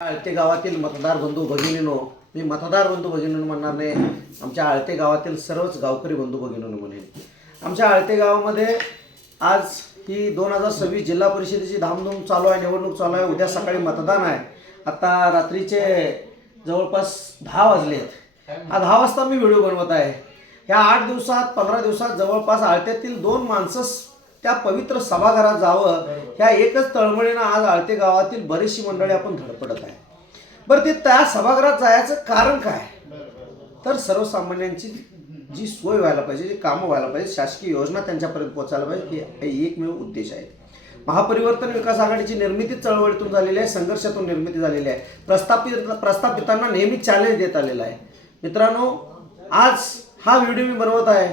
आळते गावातील मतदार बंधू भगिनींनो, मी मतदार बंधू भगिनींनो म्हणणार नाही, आमच्या आळते गावातील सर्वच गावकरी बंधू भगिनींनो म्हणेन. आमच्या आळते गावामध्ये आज ही 2026 जिल्हा परिषदेची धामधूम चालू आहे, निवडणूक चालू आहे. उद्या सकाळी मतदान आहे. आता रात्रीचे जवळपास 10 वाजलेत. हा 10 वाजता मी व्हिडिओ बनवत आहे. ह्या 8 दिवसात 15 दिवसात जवळपास आळत्यातील 2 माणसं त्या पवित्र सभागृहात जावं ह्या एकच तळमळीनं आज आळते गावातील बरीचशी मंडळी आपण धडपडत आहे. बरं, ते त्या सभागृहात जायचं कारण काय? तर सर्वसामान्यांची जी सोय व्हायला पाहिजे, जी कामं व्हायला पाहिजे, शासकीय योजना त्यांच्यापर्यंत पोहोचायला पाहिजे, हे एकमेव उद्देश आहे. महापरिवर्तन विकास आघाडीची निर्मिती चळवळीतून झालेली आहे, संघर्षातून निर्मिती झालेली आहे. प्रस्थापितांना नेहमी चॅलेंज देत आलेला आहे. मित्रांनो, आज हा व्हिडिओ मी बनवत आहे.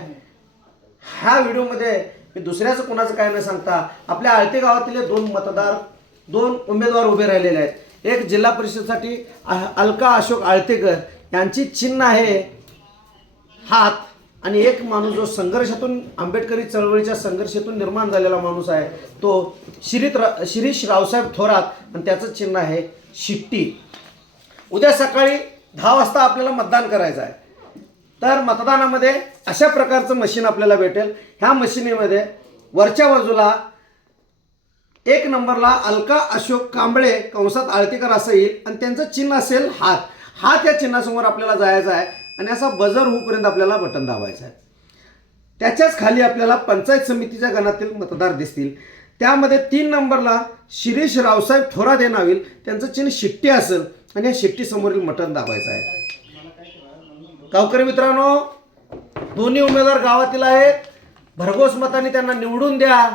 ह्या व्हिडिओमध्ये मी दुसऱ्याचं कोणाचं काय न सांगता आपल्या आळते गावातील 2 उमेदवार उभे राहिलेले आहेत. एक जिल्हा परिषदेसाठी अलका अशोक आळतेकर यांची चिन्ह आहे हात, आणि एक माणूस जो संघर्षातून आंबेडकरी चळवळीच्या संघर्षातून निर्माण झालेला माणूस आहे तो शिरीष रावसाहेब थोरात, आणि त्याचं चिन्ह आहे शिट्टी. उद्या सकाळी 10 वाजता आपल्याला मतदान करायचं आहे. तर मतदानामध्ये अशा प्रकारचं मशीन आपल्याला भेटेल. ह्या मशीनीमध्ये वरच्या बाजूला 1 नंबरला अलका अशोक कांबळे कंसात आळतेकर असं येईल, आणि त्यांचं चिन्ह असेल हात. हात या चिन्हासमोर आपल्याला जायचं आहे, आणि असा बजर होईपर्यंत आपल्याला बटन दाबायचं आहे. त्याच्याच खाली आपल्याला पंचायत समितीच्या गणातील मतदार दिसतील. त्यामध्ये 3 नंबरला शिरीष रावसाहेब थोरात हे नाव येईल, त्यांचं चिन्ह शिट्टी असेल, आणि या शिट्टी समोरील बटन दाबायचं आहे. गावकरी मित्रांनो, दोन्ही उमेदवार गावातील आहेत. भरघोस मताने त्यांना निवडून द्या.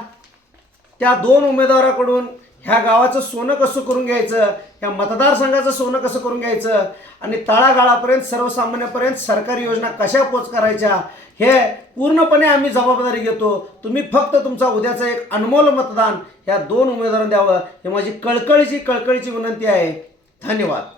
त्या 2 उमेदवाराकडून ह्या गावाचं सोनं कसं करून घ्यायचं, ह्या मतदारसंघाचं सोनं कसं करून घ्यायचं, आणि तळागाळापर्यंत सर्वसामान्यापर्यंत सरकारी योजना कशा पोच करायच्या, हे पूर्णपणे आम्ही जबाबदारी घेतो. तुम्ही फक्त तुमचा उद्याचं एक अनमोल मतदान ह्या 2 उमेदवारांना द्यावं, हे माझी कळकळीची विनंती आहे. धन्यवाद.